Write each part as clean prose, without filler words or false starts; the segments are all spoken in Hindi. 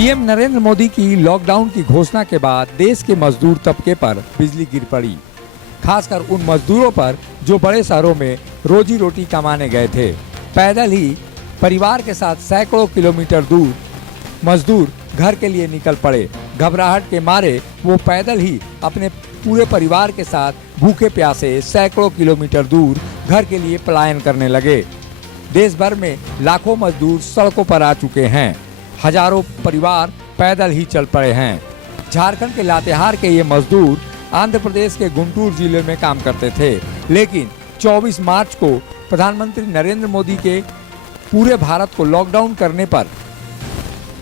पीएम नरेंद्र मोदी की लॉकडाउन की घोषणा के बाद देश के मजदूर तबके पर बिजली गिर पड़ी, खासकर उन मजदूरों पर जो बड़े शहरों में रोजी रोटी कमाने गए थे। पैदल ही परिवार के साथ सैकड़ों किलोमीटर दूर मजदूर घर के लिए निकल पड़े। घबराहट के मारे वो पैदल ही अपने पूरे परिवार के साथ भूखे प्यासे सैकड़ों किलोमीटर दूर घर के लिए पलायन करने लगे। देश भर में लाखों मजदूर सड़कों पर आ चुके हैं। हजारों परिवार पैदल ही चल पड़े हैं। झारखंड के लातेहार के ये मजदूर आंध्र प्रदेश के गुंटूर जिले में काम करते थे, लेकिन 24 मार्च को प्रधानमंत्री नरेंद्र मोदी के पूरे भारत को लॉकडाउन करने पर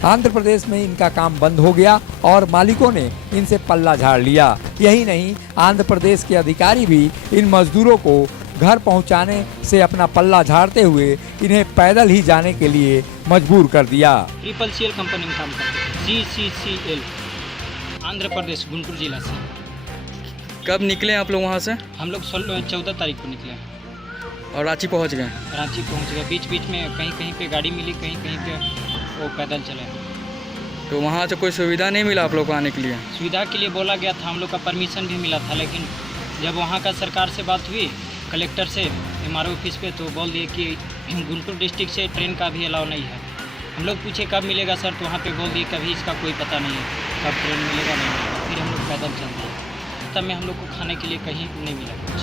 आंध्र प्रदेश में इनका काम बंद हो गया और मालिकों ने इनसे पल्ला झाड़ लिया। यही नहीं, आंध्र प्रदेश के अधिकारी भी इन मजदूरों को घर पहुंचाने से अपना पल्ला झाड़ते हुए इन्हें पैदल ही जाने के लिए मजबूर कर दिया। ट्रिपल सीएल कंपनी में काम करते हैं, CCCL, आंध्र प्रदेश गुंटूर जिला से। कब निकले आप लोग वहाँ से? हम लोग 14 तारीख को निकले और रांची पहुँच गए? रांची पहुँच गए। बीच बीच में कहीं कहीं पे गाड़ी मिली, कहीं कहीं पे वो पैदल चले। तो वहाँ से कोई सुविधा नहीं मिला आप लोग को आने के लिए? सुविधा के लिए बोला गया था, हम लोग का परमिशन भी मिला था, लेकिन जब वहाँ का सरकार से बात हुई कलेक्टर से MRO ऑफिस पे, तो बोल दिए कि गुंटूर डिस्ट्रिक्ट से ट्रेन का भी अलाउ नहीं है। हम लोग पूछे कब मिलेगा सर, तो वहाँ पे बोल दिए कभी इसका कोई पता नहीं है, कब ट्रेन मिलेगा नहीं मिलेगा। फिर हम लोग पैदल चल दिए। तब में हम लोग को खाने के लिए कहीं नहीं मिला कुछ।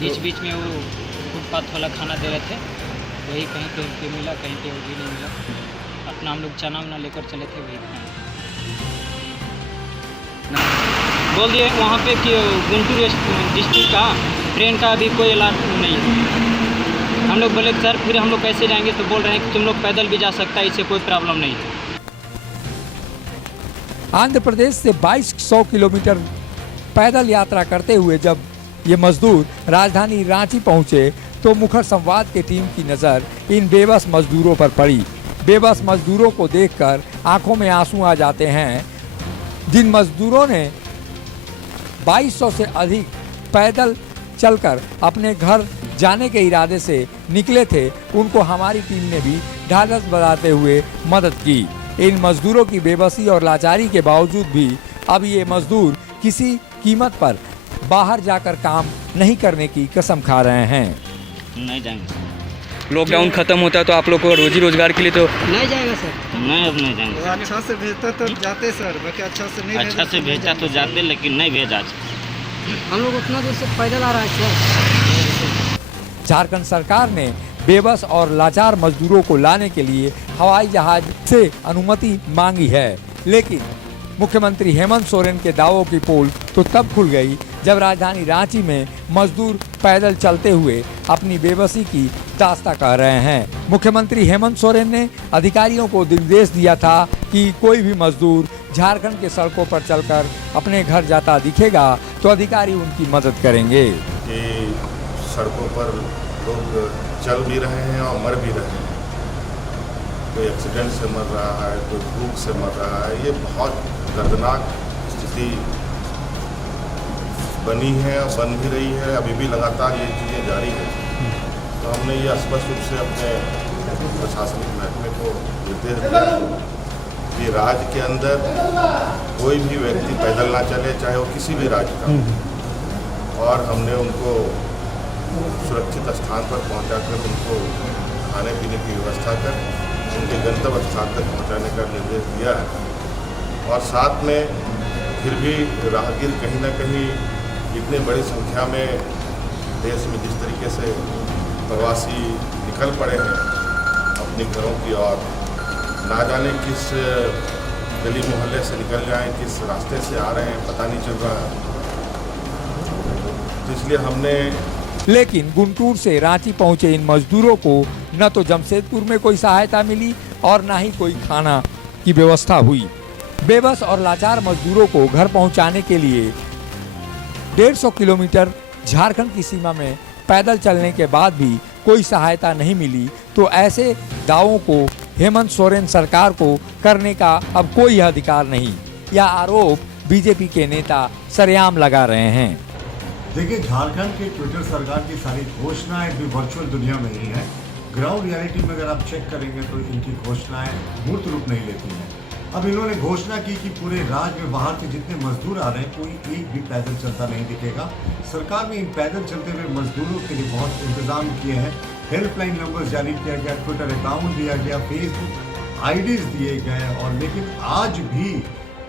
बीच बीच में वो फुटपाथ वाला खाना दे रहे थे, वही कहीं पे मिला, कहीं पे वो भी नहीं मिला। अपना हम लोग चना वना लेकर चले थे, वही खाए। बोल दिए वहाँ पे कि गुंटूर डिस्ट्रिक्ट का ट्रेन का अभी कोई अलाट नहीं है। हम लोग बोले सर फिर हम लोग कैसे जाएंगे, तो बोल रहे हैं कि तुम लोग पैदल भी जा सकता है, इससे कोई प्रॉब्लम नहीं है। आंध्र प्रदेश से 2200 किलोमीटर पैदल यात्रा करते हुए जब ये मजदूर राजधानी रांची पहुंचे तो मुखर संवाद की टीम की नजर इन बेबस मजदूरों पर पड़ी। बेबस मजदूरों को देखकर आंखों में आंसू आ जाते हैं। जिन मजदूरों ने 2200 से अधिक पैदल चलकर अपने घर जाने के इरादे से निकले थे, उनको हमारी टीम ने भी ढाढस बंधाते हुए मदद की। इन मजदूरों की बेबसी और लाचारी के बावजूद भी अब ये मजदूर किसी कीमत पर बाहर जाकर काम नहीं करने की कसम खा रहे हैं। नहीं जाएंगे। लॉकडाउन खत्म होता है तो आप लोग को रोजी रोजगार के लिए तो नहीं जाएगा सर। नहीं, अब नहीं जाएंगे। अच्छा से भेजता तो जाते सर, बाकी अच्छा से नहीं अच्छा से भेजता तो जाते, लेकिन नहीं भेजा। हम लोग उतना दूर से पैदल आ रहा है सर। झारखंड सरकार ने बेबस और लाचार मजदूरों को लाने के लिए हवाई जहाज से अनुमति मांगी है, लेकिन मुख्यमंत्री हेमंत सोरेन के दावों की पोल तो तब खुल गई जब राजधानी रांची में मजदूर पैदल चलते हुए अपनी बेबसी की दास्तां कह रहे हैं। मुख्यमंत्री हेमंत सोरेन ने अधिकारियों को निर्देश दिया था कि कोई भी मजदूर झारखंड के सड़कों पर चलकर अपने घर जाता दिखेगा तो अधिकारी उनकी मदद करेंगे। कि सड़कों पर लोग चल भी रहे हैं और मर भी रहे हैं। कोई एक्सीडेंट से मर रहा है, कोई भूख से मर रहा है। ये बहुत दर्दनाक स्थिति बनी है और बन भी रही है। अभी भी लगातार ये चीज़ें जारी है। तो हमने ये स्पष्ट रूप से अपने प्रशासनिक महकमे को निर्देश दिया कि राज्य के अंदर कोई भी व्यक्ति पैदल ना चले, चाहे वो किसी भी राज्य का हो। और हमने उनको सुरक्षित स्थान पर पहुंचाकर उनको खाने पीने की व्यवस्था कर उनके गंतव्य स्थान तक पहुंचाने का निर्देश दिया है। और साथ में फिर भी राहगीर कहीं ना कहीं इतनी बड़ी संख्या में देश में जिस तरीके से प्रवासी निकल पड़े हैं अपने घरों की ओर, ना जाने किस गली मोहल्ले से निकल जाएं, किस रास्ते से आ रहे हैं, पता नहीं चल रहा है। तो इसलिए हमने लेकिन गुंटूर से रांची पहुंचे इन मजदूरों को न तो जमशेदपुर में कोई सहायता मिली और न ही कोई खाना की व्यवस्था हुई। बेबस और लाचार मजदूरों को घर पहुंचाने के लिए 150 किलोमीटर झारखंड की सीमा में पैदल चलने के बाद भी कोई सहायता नहीं मिली, तो ऐसे दावों को हेमंत सोरेन सरकार को करने का अब कोई अधिकार नहीं। यह आरोप बीजेपी के नेता सरेआम लगा रहे हैं। देखिए, झारखंड के ट्विटर सरकार की सारी घोषणाएं भी वर्चुअल दुनिया में ही है। ग्राउंड रियलिटी में अगर आप चेक करेंगे तो इनकी घोषणाएं मूर्त रूप नहीं लेती हैं। अब इन्होंने घोषणा की कि पूरे राज्य में बाहर से जितने मजदूर आ रहे हैं कोई एक भी पैदल चलता नहीं दिखेगा। सरकार ने इन पैदल चलते हुए मजदूरों के लिए बहुत इंतजाम किए हैं। हेल्पलाइन नंबर जारी किया गया, ट्विटर अकाउंट दिया गया, फेसबुक आईडीज दिए गए, और लेकिन आज भी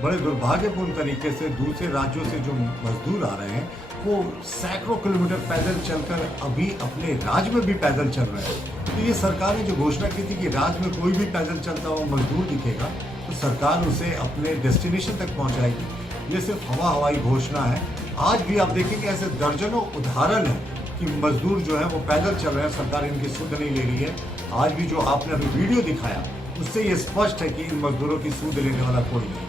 बड़े दुर्भाग्यपूर्ण तरीके से दूसरे राज्यों से जो मजदूर आ रहे हैं वो सैकड़ों किलोमीटर पैदल चलकर अभी अपने राज्य में भी पैदल चल रहे हैं। तो ये सरकार ने जो घोषणा की थी कि राज्य में कोई भी पैदल चलता हुआ मजदूर दिखेगा तो सरकार उसे अपने डेस्टिनेशन तक पहुंचाएगी। ये सिर्फ हवाई घोषणा है। आज भी आप देखेंगे ऐसे दर्जनों उदाहरण हैं कि मजदूर जो है वो पैदल चल रहे हैं, सरकार इनकी सुध नहीं ले रही है। आज भी जो आपने अभी वीडियो दिखाया उससे ये स्पष्ट है कि इन मजदूरों की सुध लेने वाला कोई नहीं।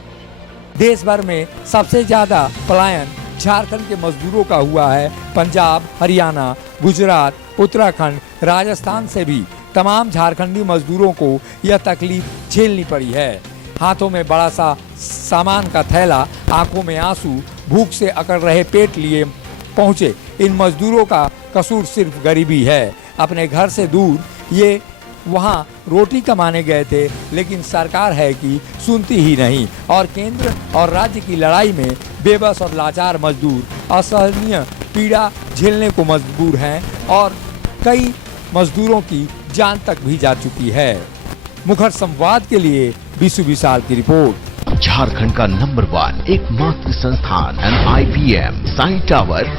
देश भर में सबसे ज्यादा पलायन झारखंड के मजदूरों का हुआ है। पंजाब, हरियाणा, गुजरात, उत्तराखंड, राजस्थान से भी तमाम झारखंडी मजदूरों को यह तकलीफ झेलनी पड़ी है। हाथों में बड़ा सा सामान का थैला, आंखों में आंसू, भूख से अकड़ रहे पेट लिए पहुंचे इन मजदूरों का कसूर सिर्फ गरीबी है। अपने घर से दूर ये वहाँ रोटी कमाने गए थे, लेकिन सरकार है कि सुनती ही नहीं, और केंद्र और राज्य की लड़ाई में बेबस और लाचार मजदूर असहनीय पीड़ा झेलने को मजबूर हैं, और कई मजदूरों की जान तक भी जा चुकी है। मुखर संवाद के लिए बिशु विशाल की रिपोर्ट। झारखंड का नंबर 1 एकमात्र संस्थान NIPM साई टावर